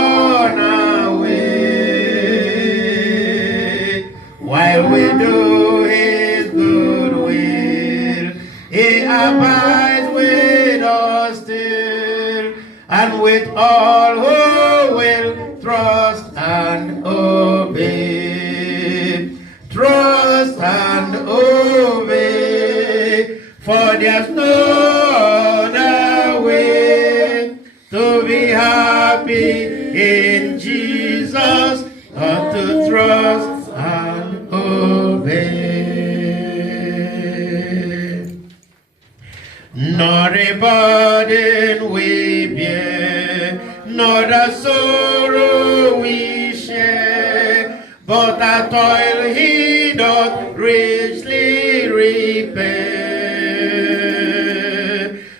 on our way. While we do his good will, he abides with us still, and with all who will trust and obey. Trust and obey, for there's no other way to be happy in Jesus but to trust and obey. Not a burden we bear, not a sorrow we share, but a toil he doth richly repay.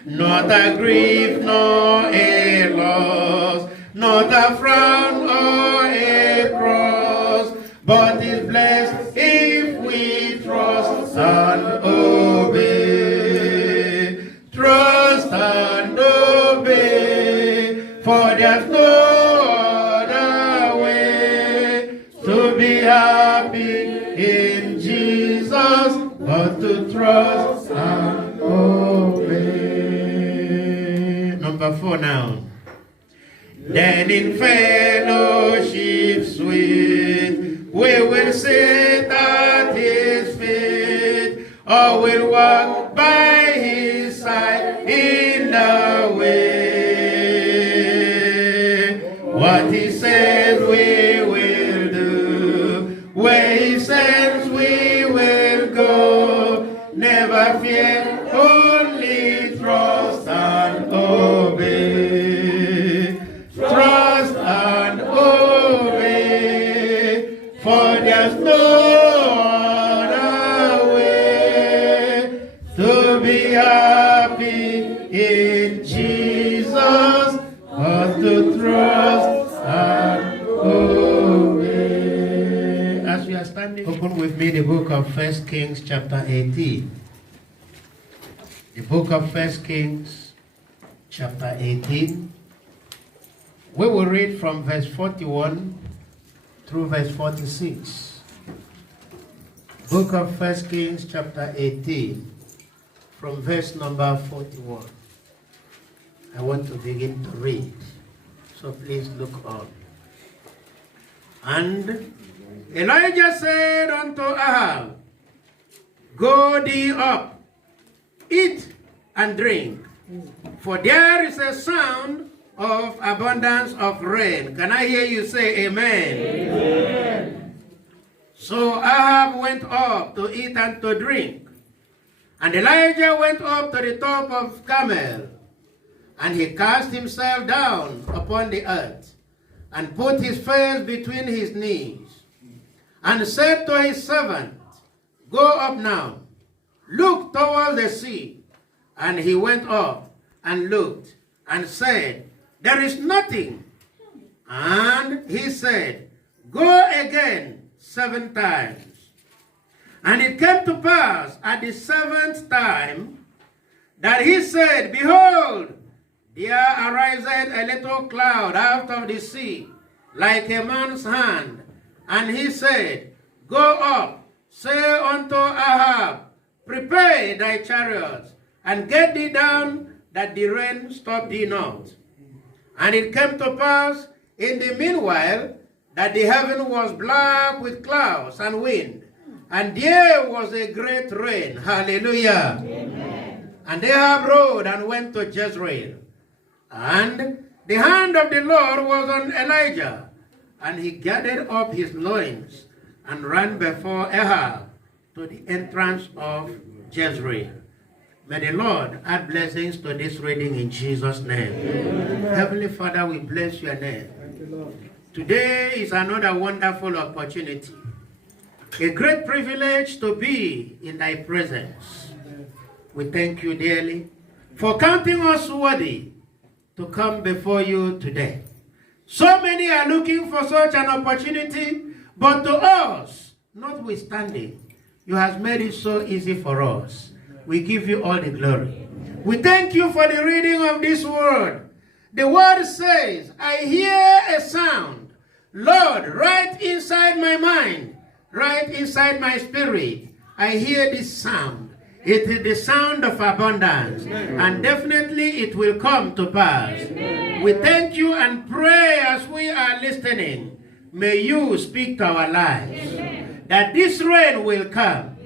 Not a grief nor a loss, not a frown or a cross, but is blessed if we trust and obey. Trust and obey, for there's no other way to be happy in Jesus but to trust and obey. Number 4 now. Then in fellowship sweet, we will sit at his feet, or will walk by his side in the way. What he says we will do, where he sends we will go. Never fear, only trust and obey. Trust and obey, for there's no other way to be happy in Jesus but to trust and obey. As we are standing, open with me the book of 1 Kings chapter 18. The book of 1 Kings chapter 18. We will read from verse 41 through verse 46. Book of 1 Kings chapter 18 from verse number 41. I want to begin to read, so please look on. And Elijah said unto Ahab, Go thee up, eat and drink, for there is a sound of abundance of rain. Can I hear you say amen? Amen. So Ahab went up to eat and to drink. And Elijah went up to the top of Carmel, and he cast himself down upon the earth, and put his face between his knees, and said to his servant, Go up now, look toward the sea. And he went up and looked, and said, There is nothing. And he said, Go again 7 times. And it came to pass at the 7th time that he said, Behold, there ariseth a little cloud out of the sea, like a man's hand. And he said, Go up, say unto Ahab, Prepare thy chariots, and get thee down, that the rain stop thee not. And it came to pass in the meanwhile that the heaven was black with clouds and wind, and there was a great rain. Hallelujah. Amen. And Ahab rode and went to Jezreel. And the hand of the Lord was on Elijah, and he gathered up his loins and ran before Ahab to the entrance of Jezreel. May the Lord add blessings to this reading in Jesus' name. Amen. Heavenly Father, we bless your name. Thank you, Lord. Today is another wonderful opportunity, a great privilege to be in thy presence. We thank you dearly for counting us worthy to come before you today. So many are looking for such an opportunity, but to us, notwithstanding, you have made it so easy for us. We give you all the glory. We thank you for the reading of this word. The word says, I hear a sound Lord, right inside my mind, right inside my spirit, I hear this sound. It is the sound of abundance. And definitely it will come to pass. We thank you and pray as we are listening. May you speak to our lives. That this rain will come.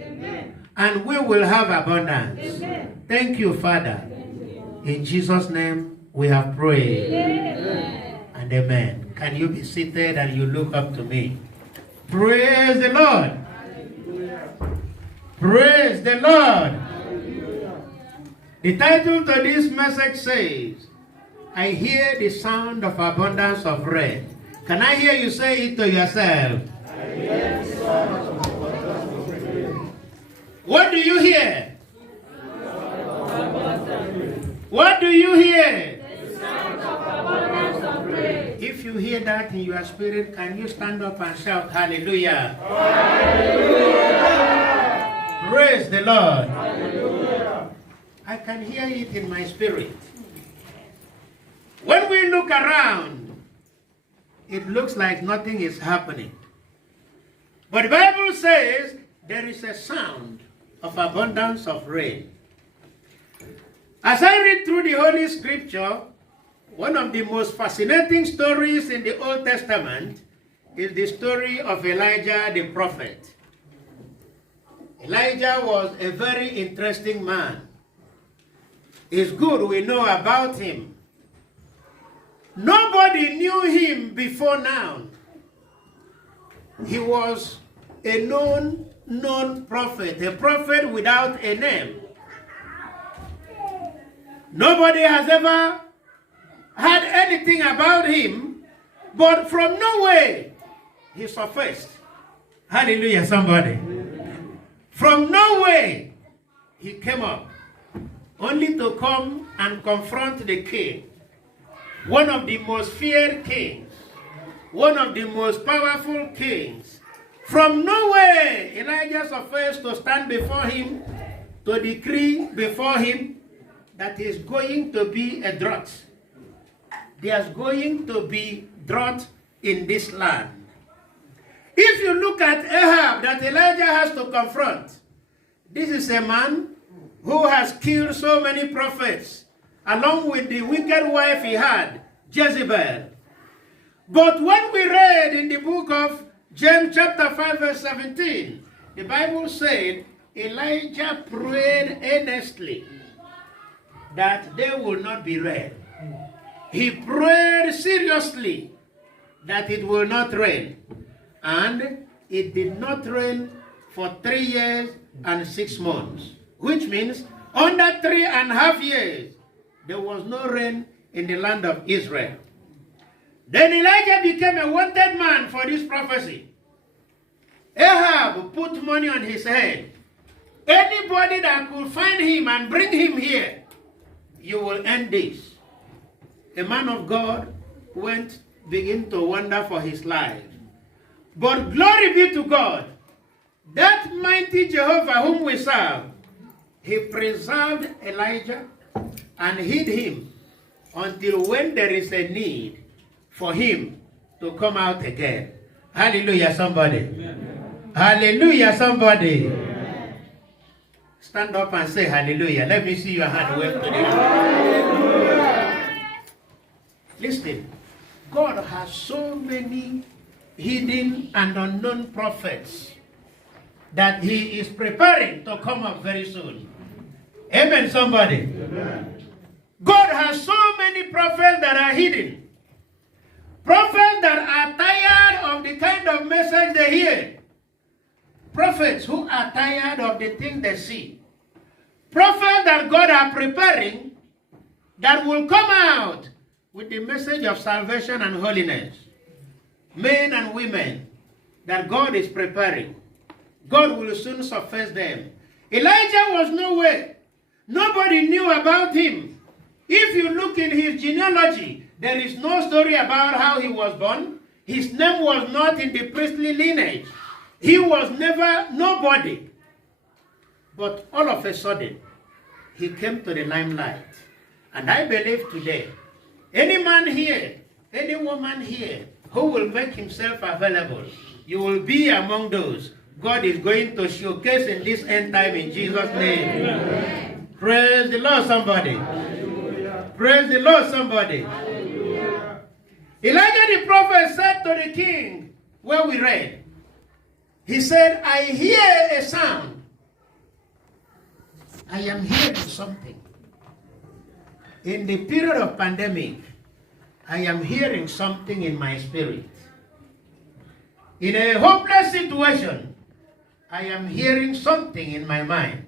And we will have abundance. Thank you, Father. In Jesus' name we have prayed. And amen. Can you be seated and you look up to me? Praise the Lord. Praise the Lord. The title to this message says, I hear the sound of abundance of rain. Can I hear you say it to yourself? I hear the sound of abundance of rain. What do you hear? What do you hear? The sound of abundance of rain. If you hear that in your spirit, can you stand up and shout hallelujah? Hallelujah. Praise the Lord. Hallelujah. I can hear it in my spirit. When we look around, it looks like nothing is happening. But the Bible says there is a sound of abundance of rain. As I read through the Holy Scripture, one of the most fascinating stories in the Old Testament is the story of Elijah the prophet. Elijah was a very interesting man. It's good we know about him. Nobody knew him before now. He was a known prophet, a prophet without a name. Nobody has ever had anything about him, but from nowhere he surfaced. Hallelujah, somebody. From nowhere he came up, only to come and confront the king, one of the most feared kings, one of the most powerful kings. From nowhere, Elijah surfaced to stand before him, to decree before him that is going to be a drought. There's going to be drought in this land. If you look at Ahab that Elijah has to confront, this is a man who has killed so many prophets, along with the wicked wife he had, Jezebel. But when we read in the book of James chapter 5 verse 17, the Bible said Elijah prayed earnestly that they will not be rain. He prayed seriously that it will not rain. And it did not rain for 3 years and 6 months. Which means under 3.5 years, there was no rain in the land of Israel. Then Elijah became a wanted man for this prophecy. Ahab put money on his head. Anybody that could find him and bring him here, you will end this. The man of God began to wonder for his life. But glory be to God, that mighty Jehovah whom we serve, he preserved Elijah and hid him until when there is a need for him to come out again. Hallelujah, somebody. Amen. Hallelujah, somebody. Amen. Stand up and say hallelujah. Let me see your hand wave to the Lord. Listen, God has so many hidden and unknown prophets that he is preparing to come up very soon. Amen, somebody. Amen. God has so many prophets that are hidden. Prophets that are tired of the kind of message they hear. Prophets who are tired of the things they see. Prophets that God are preparing that will come out with the message of salvation and holiness. Men and women that God is preparing. God will soon surface them. Elijah was nowhere. Nobody knew about him. If you look in his genealogy, there is no story about how he was born. His name was not in the priestly lineage. He was never nobody. But all of a sudden, he came to the limelight. And I believe today, any man here, any woman here, who will make himself available. You will be among those God is going to showcase in this end time in Jesus' name. Amen. Praise the Lord, somebody. Hallelujah. Praise the Lord, somebody. Hallelujah. Elijah the prophet said to the king, where we read, he said, I hear a sound. I am hearing something. In the period of pandemic, I am hearing something in my spirit. In a hopeless situation, I am hearing something in my mind.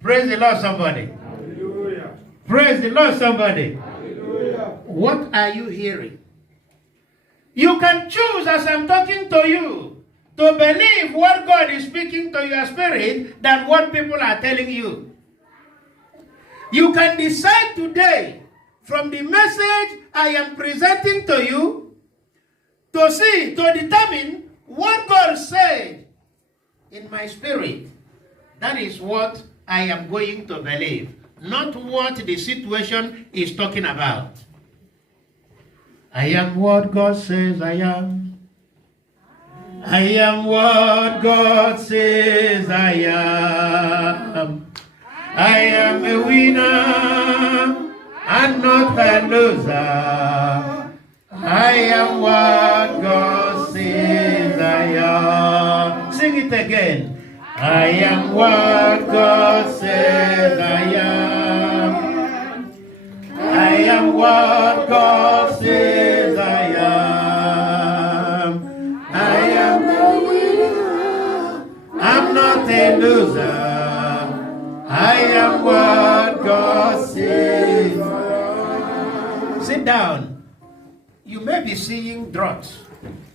Praise the Lord, somebody. Hallelujah. Praise the Lord, somebody. Hallelujah. What are you hearing? You can choose, as I'm talking to you, to believe what God is speaking to your spirit than what people are telling you. You can decide today, from the message I am presenting to you, to determine what God said in my spirit. That is what I am going to believe, not what the situation is talking about. I am what God says I am. I am what God says I am. I am a winner and not a loser. I am what God says I am. Sing it again. I am what God says I am. I am what God says I am. I am a winner. I'm not a loser. I am what God says I am. Sit down. You may be seeing drought.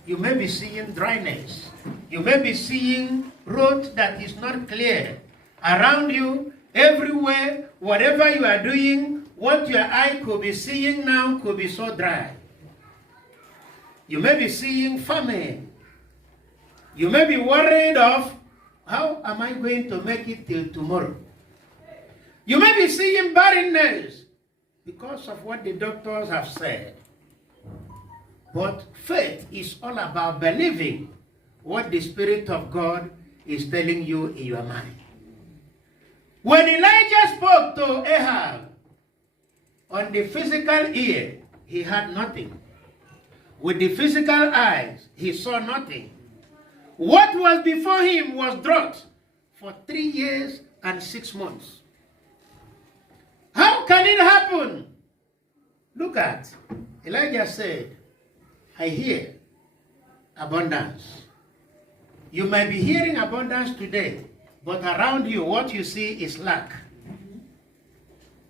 You may be seeing dryness. You may be seeing road that is not clear. Around you, everywhere, whatever you are doing, what your eye could be seeing now could be so dry. You may be seeing famine. You may be worried of, how am I going to make it till tomorrow? You may be seeing barrenness because of what the doctors have said. But faith is all about believing what the Spirit of God is telling you in your mind. When Elijah spoke to Ahab on the physical ear, he had nothing. With the physical eyes, he saw nothing. What was before him was drought for 3 years and 6 months. How can it happen? Look at, Elijah said, I hear abundance. You may be hearing abundance today, but around you, what you see is lack.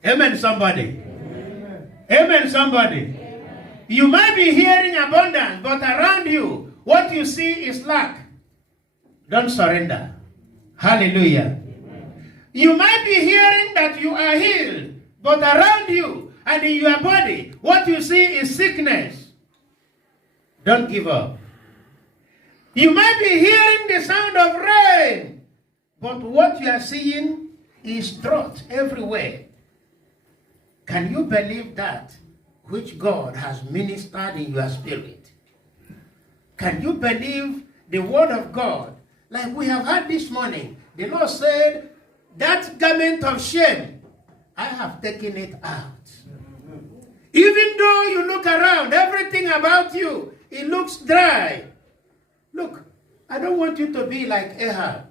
Amen, somebody. Amen, Amen somebody. Amen. You might be hearing abundance, but around you, what you see is lack. Don't surrender. Hallelujah. Amen. You might be hearing that you are healed, but around you and in your body, what you see is sickness. Don't give up. You might be hearing the sound of rain, but what you are seeing is drought everywhere. Can you believe that which God has ministered in your spirit? Can you believe the word of God? Like we have had this morning, the Lord said, that garment of shame, I have taken it out. Even though you look around, everything about you, it looks dry. Look, I don't want you to be like Ahab.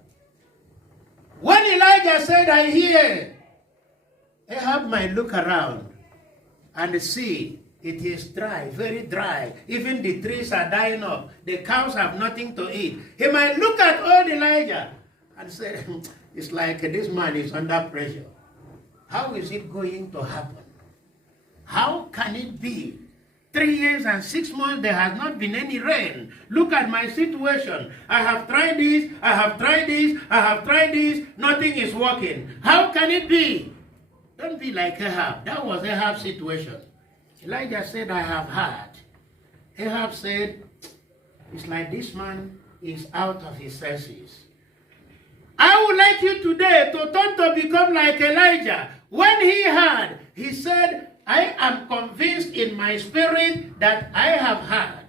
When Elijah said, I hear, Ahab might look around and see it is dry, very dry. Even the trees are dying up. The cows have nothing to eat. He might look at old Elijah and say, it's like this man is under pressure. How is it going to happen? How can it be? 3 years and 6 months, there has not been any rain. Look at my situation. I have tried this, I have tried this, I have tried this. Nothing is working. How can it be? Don't be like Ahab. That was Ahab's situation. Elijah said, I have heard. Ahab said, it's like this man is out of his senses. I would like you today to turn to become like Elijah. When he heard, he said, I am convinced in my spirit that I have heard.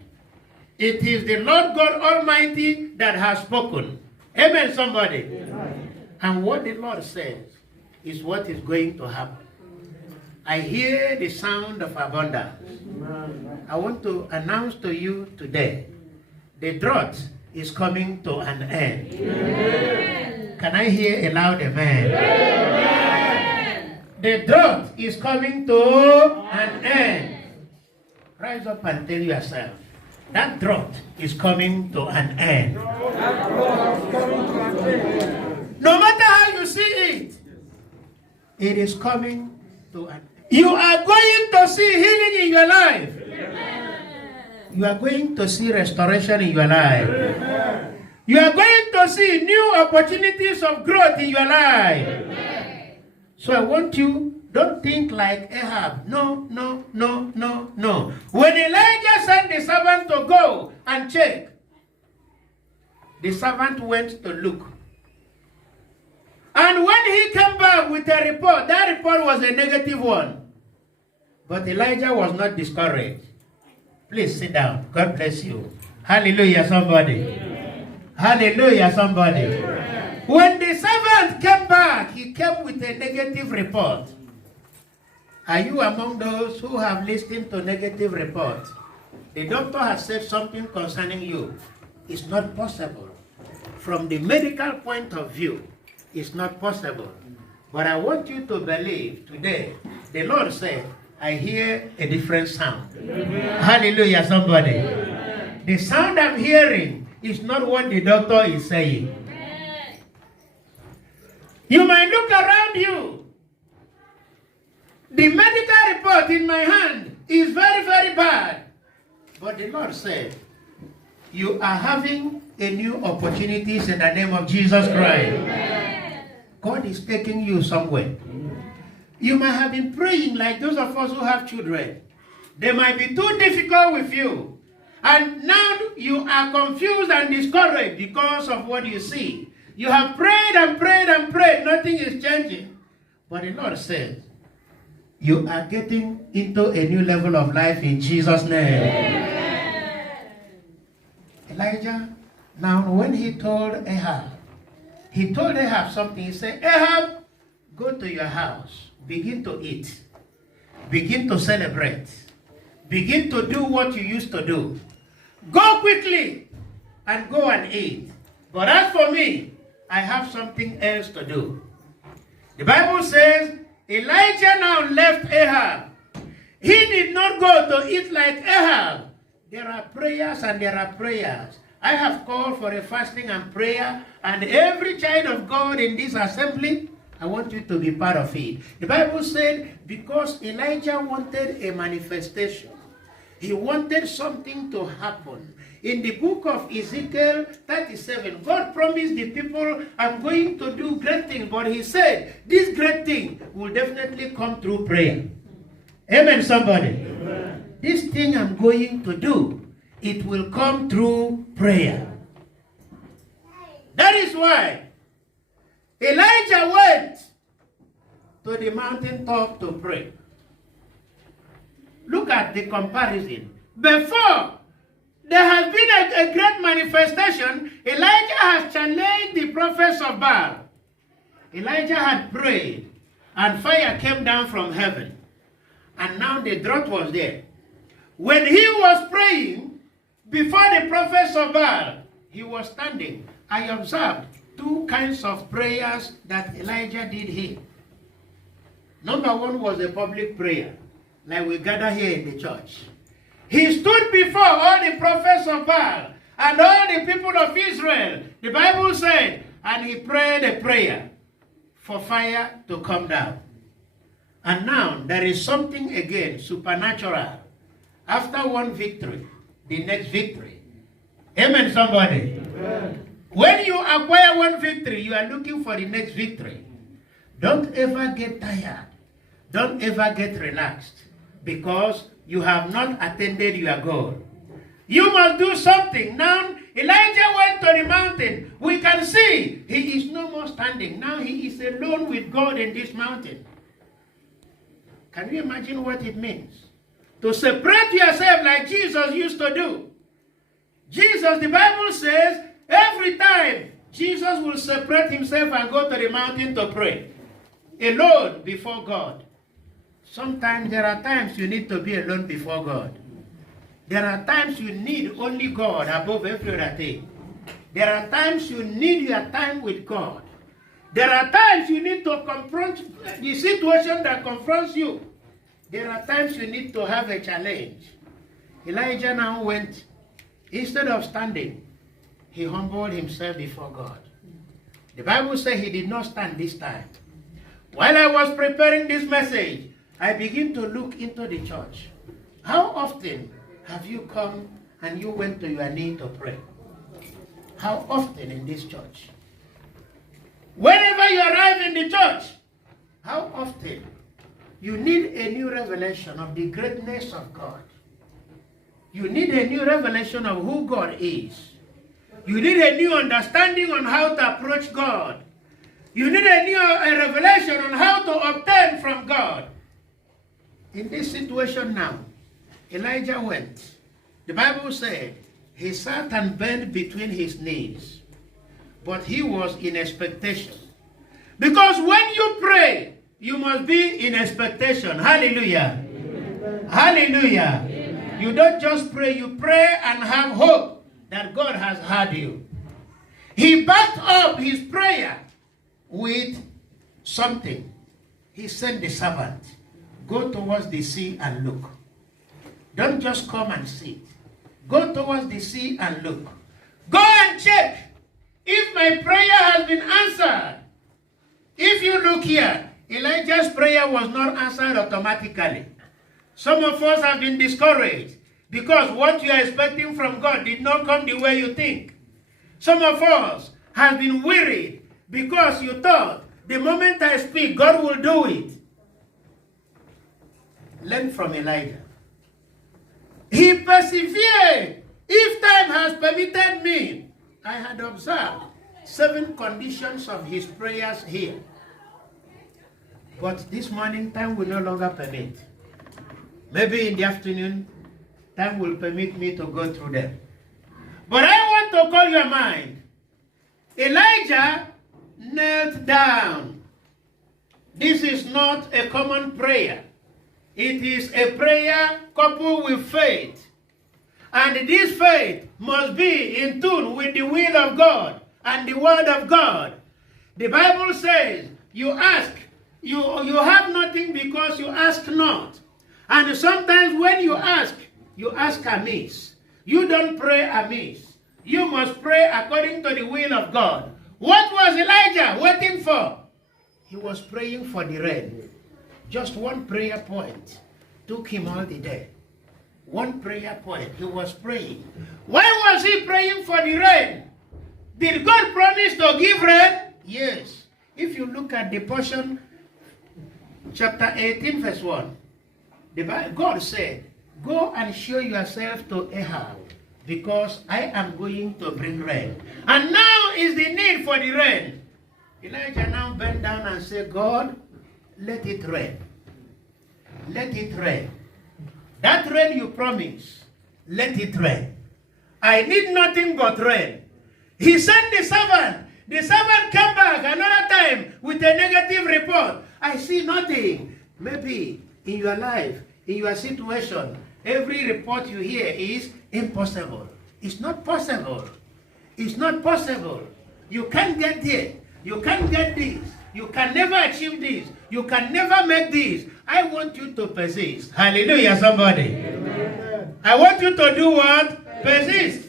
It is the Lord God Almighty that has spoken. Amen, somebody. And what the Lord says is what is going to happen. I hear the sound of abundance. I want to announce to you today, the drought is coming to an end. Amen. Can I hear a loud amen? Amen. The drought is coming to an end. Rise up and tell yourself, that drought is coming to an end. No matter how you see it, it is coming to an end. You are going to see healing in your life. You are going to see restoration in your life. You are going to see new opportunities of growth in your life. So I want you, don't think like Ahab. No. When Elijah sent the servant to go and check, the servant went to look. And when he came back with a report, that report was a negative one. But Elijah was not discouraged. Please sit down. God bless you. Hallelujah, somebody. Amen. Hallelujah, somebody. Amen. When the servant came back, he came with a negative report. Are you among those who have listened to negative reports? The doctor has said something concerning you. It's not possible. From the medical point of view, it's not possible. But I want you to believe today, the Lord said, I hear a different sound. Amen. Hallelujah, somebody. Amen. The sound I'm hearing is not what the doctor is saying. Amen. You might look around you. The medical report in my hand is very, very bad. But the Lord said, you are having a new opportunities in the name of Jesus Christ. Amen. God is taking you somewhere. You might have been praying like those of us who have children. They might be too difficult with you. And now you are confused and discouraged because of what you see. You have prayed and prayed and prayed. Nothing is changing. But the Lord says, you are getting into a new level of life in Jesus' name. Amen. Elijah, now when he told Ahab something. He said, Ahab, go to your house. Begin to eat. Begin to celebrate. Begin to do what you used to do. Go quickly and go and eat. But as for me, I have something else to do. The Bible says, Elijah now left Ahab. He did not go to eat like Ahab. There are prayers and there are prayers. I have called for a fasting and prayer, and every child of God in this assembly, I want you to be part of it. The Bible said, because Elijah wanted a manifestation, he wanted something to happen. In the book of Ezekiel 37, God promised the people, I'm going to do great things. But he said, this great thing will definitely come through prayer. Amen, somebody. Amen. This thing I'm going to do, it will come through prayer. That is why Elijah went to the mountaintop to pray. Look at the comparison. Before there has been a great manifestation, Elijah has challenged the prophets of Baal. Elijah had prayed, and fire came down from heaven. And now the drought was there. When he was praying before the prophets of Baal, he was standing. I observed two kinds of prayers that Elijah did here. Number one was a public prayer, like we gather here in the church. He stood before all the prophets of Baal and all the people of Israel. The Bible said, and he prayed a prayer for fire to come down. And now there is something again, supernatural. After one victory, the next victory. Amen, somebody. Amen. When you acquire one victory, you are looking for the next victory. Don't ever get tired. Don't ever get relaxed, because you have not attended your goal. You must do something. Now, Elijah went to the mountain. We can see he is no more standing. Now he is alone with God in this mountain. Can you imagine what it means? To separate yourself like Jesus used to do. Jesus, the Bible says, every time Jesus will separate himself and go to the mountain to pray, alone before God. Sometimes there are times you need to be alone before God. There are times you need only God above every other thing. There are times you need your time with God. There are times you need to confront the situation that confronts you. There are times you need to have a challenge. Elijah now went, instead of standing, he humbled himself before God. The Bible says he did not stand this time. While I was preparing this message, I begin to look into the church. How often have you come and you went to your knee to pray? How often in this church? Whenever you arrive in the church, how often you need a new revelation of the greatness of God. You need a new revelation of who God is. You need a new understanding on how to approach God. You need a revelation on how to obtain from God. In this situation now, Elijah went. The Bible said he sat and bent between his knees, but he was in expectation. Because when you pray, you must be in expectation. Hallelujah. Amen. Hallelujah. Amen. You don't just pray, you pray and have hope that God has heard you. He backed up his prayer with something. He sent the servant, go towards the sea and look. Don't just come and sit. Go towards the sea and look. Go and check if my prayer has been answered. If you look here, Elijah's prayer was not answered automatically. Some of us have been discouraged because what you are expecting from God did not come the way you think. Some of us have been worried because you thought the moment I speak, God will do it. Learn from Elijah. He persevered. If time has permitted me, I had observed 7 conditions of his prayers here. But this morning, time will no longer permit. Maybe in the afternoon, time will permit me to go through them. But I want to call your mind. Elijah knelt down. This is not a common prayer. It is a prayer coupled with faith. And this faith must be in tune with the will of God and the word of God. The Bible says, you ask, you have nothing because you ask not. And sometimes when you ask amiss. You don't pray amiss. You must pray according to the will of God. What was Elijah waiting for? He was praying for the rain. Just one prayer point took him all the day. One prayer point, he was praying. Why was he praying for the rain? Did God promise to give rain? Yes. If you look at the portion, chapter 18, verse 1, God said, go and show yourself to Ahab, because I am going to bring rain. And now is the need for the rain. Elijah now bent down and said, God, let it rain. Let it rain. That rain you promised, let it rain. I need nothing but rain. He sent the servant. The servant came back another time with a negative report. I see nothing. Maybe in your life, in your situation, every report you hear is impossible. It's not possible. It's not possible. You can't get there. You can't get this. You can never achieve this. You can never make this. I want you to persist. Hallelujah, somebody. Amen. I want you to do what? Persist.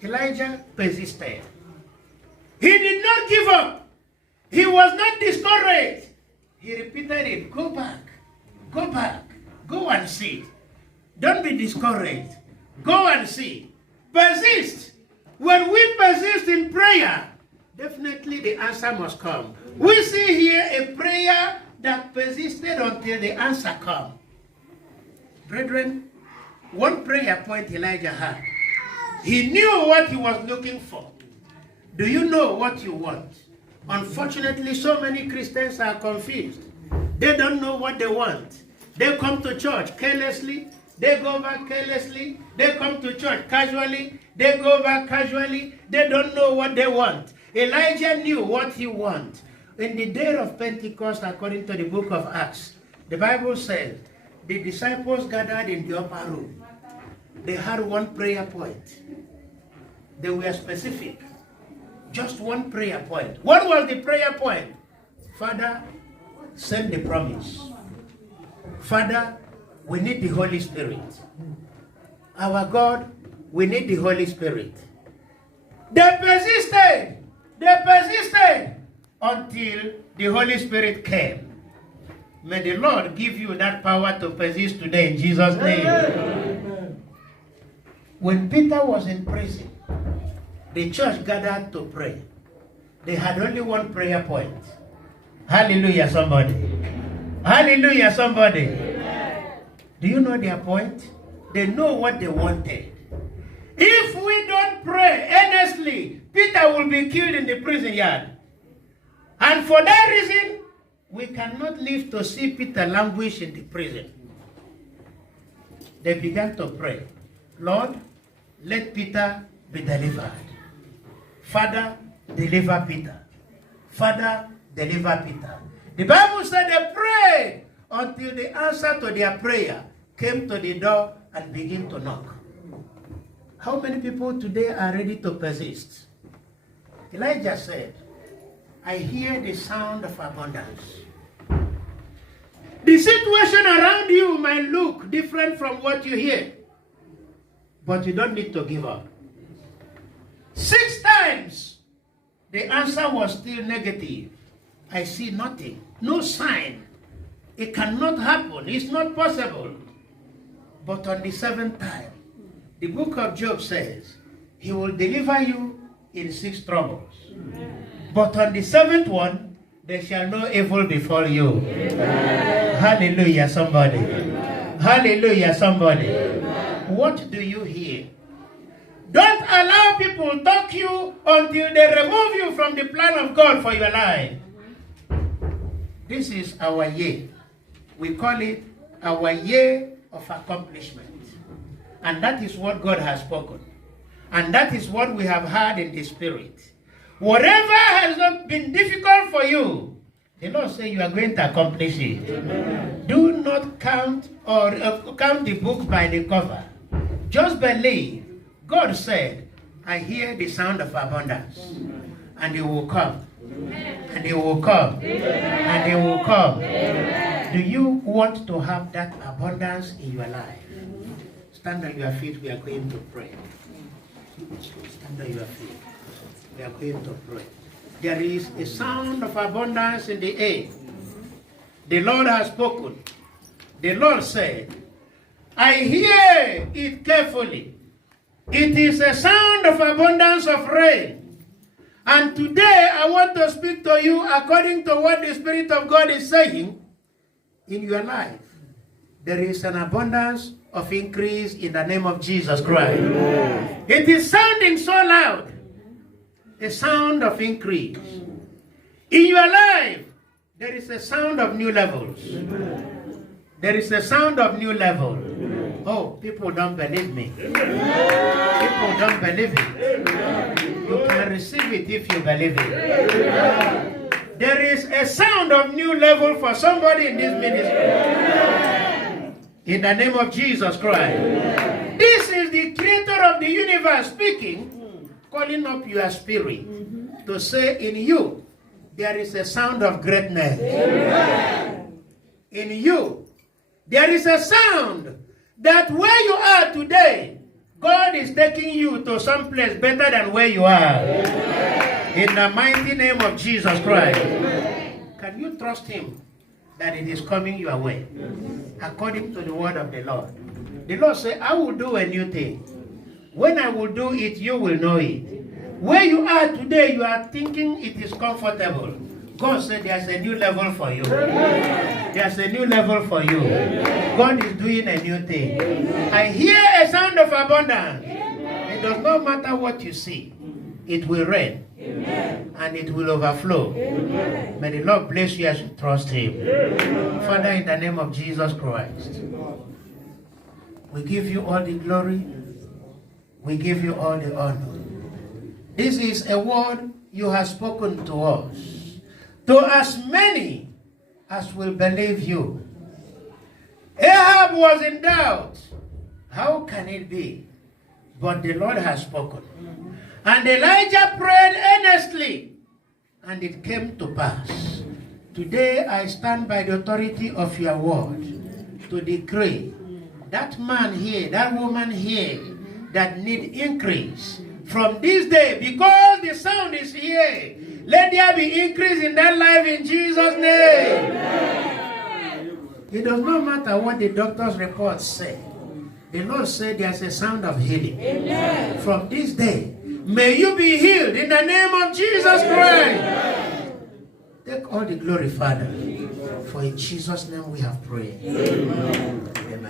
Elijah persisted. He did not give up. He was not discouraged. He repeated it. Go back. Go back. Go and see. Don't be discouraged. Go and see. Persist. When we persist in prayer, definitely the answer must come. We see here a prayer that persisted until the answer comes. Brethren, one prayer point Elijah had. He knew what he was looking for. Do you know what you want? Unfortunately, so many Christians are confused. They don't know what they want. They come to church carelessly, They go back carelessly. They come to church casually. They go back casually. They don't know what they want. Elijah knew what he wanted. In the day of Pentecost, according to the book of Acts, the Bible says the disciples gathered in the upper room. They had one prayer point. They were specific. Just one prayer point. What was the prayer point? Father, send the promise. Father, we need the Holy Spirit. Our God, we need the Holy Spirit. They persisted. They persisted until the Holy Spirit came. May the Lord give you that power to persist today in Jesus' name. Amen. When Peter was in prison, the church gathered to pray. They had only one prayer point. Hallelujah, somebody. Hallelujah, somebody. Amen. Do you know their point? They know what they wanted. If we don't pray earnestly, Peter will be killed in the prison yard. And for that reason, we cannot live to see Peter languish in the prison. They began to pray. Lord, let Peter be delivered. Father, deliver Peter. Father, deliver Peter. The Bible said they prayed until the answer to their prayer came to the door and began to knock. How many people today are ready to persist? Elijah said, I hear the sound of abundance. The situation around you might look different from what you hear, but you don't need to give up. 6 times, the answer was still negative. I see nothing, no sign. It cannot happen. It's not possible. But on the 7th time, the book of Job says, he will deliver you in 6 troubles. Amen. But on the 7th one, there shall no evil befall you. Amen. Hallelujah, somebody. Amen. Hallelujah, somebody. Amen. What do you hear? Don't allow people to talk you until they remove you from the plan of God for your life. This is our year. We call it our year of accomplishment. And that is what God has spoken. And that is what we have heard in the Spirit. Whatever has not been difficult for you, the Lord says you are going to accomplish it. Amen. Do not count the book by the cover. Just believe. God said, I hear the sound of abundance. And it will come. And it will come. And it will come. Do you want to have that abundance in your life? Stand on your feet. We are going to pray. Stand on your feet. We are going to pray. There is a sound of abundance in the air. The Lord has spoken. The Lord said, I hear it carefully. It is a sound of abundance of rain. And today I want to speak to you according to what the Spirit of God is saying in your life. There is an abundance of increase in the name of Jesus Christ. Amen. It is sounding so loud. A sound of increase. In your life, there is a sound of new levels. Amen. There is a sound of new levels. Amen. Oh, people don't believe me. Amen. People don't believe it. Amen. You can receive it if you believe it. Amen. There is a sound of new level for somebody in this ministry. Amen. In the name of Jesus Christ. Amen. This is the creator of the universe speaking, calling up your spirit to say in you, there is a sound of greatness. Amen. In you, there is a sound that where you are today, God is taking you to some place better than where you are. Amen. In the mighty name of Jesus Christ. Amen. Can you trust him that it is coming your way? According to the word of the Lord. The Lord said, I will do a new thing. When I will do it, you will know it. Where you are today, you are thinking it is comfortable. God said there's a new level for you. Amen. There's a new level for you. Amen. God is doing a new thing. Amen. I hear a sound of abundance. Amen. It does not matter what you see. It will rain. Amen. And it will overflow. Amen. May the Lord bless you as you trust him. Amen. Father, in the name of Jesus Christ, We give you all the glory. We give you all the honor. This is a word you have spoken to us. To as many as will believe you. Ahab was in doubt. How can it be? But the Lord has spoken. And Elijah prayed earnestly, and it came to pass. Today I stand by the authority of your word to decree that man here, that woman here, that need increase from this day, because the sound is here, let there be increase in that life in Jesus' name. Amen. It does not matter what the doctor's reports say. The Lord said there's a sound of healing. Amen. From this day, may you be healed in the name of Jesus Christ. Amen. Take all the glory, Father, for in Jesus' name we have prayed. Amen. Amen.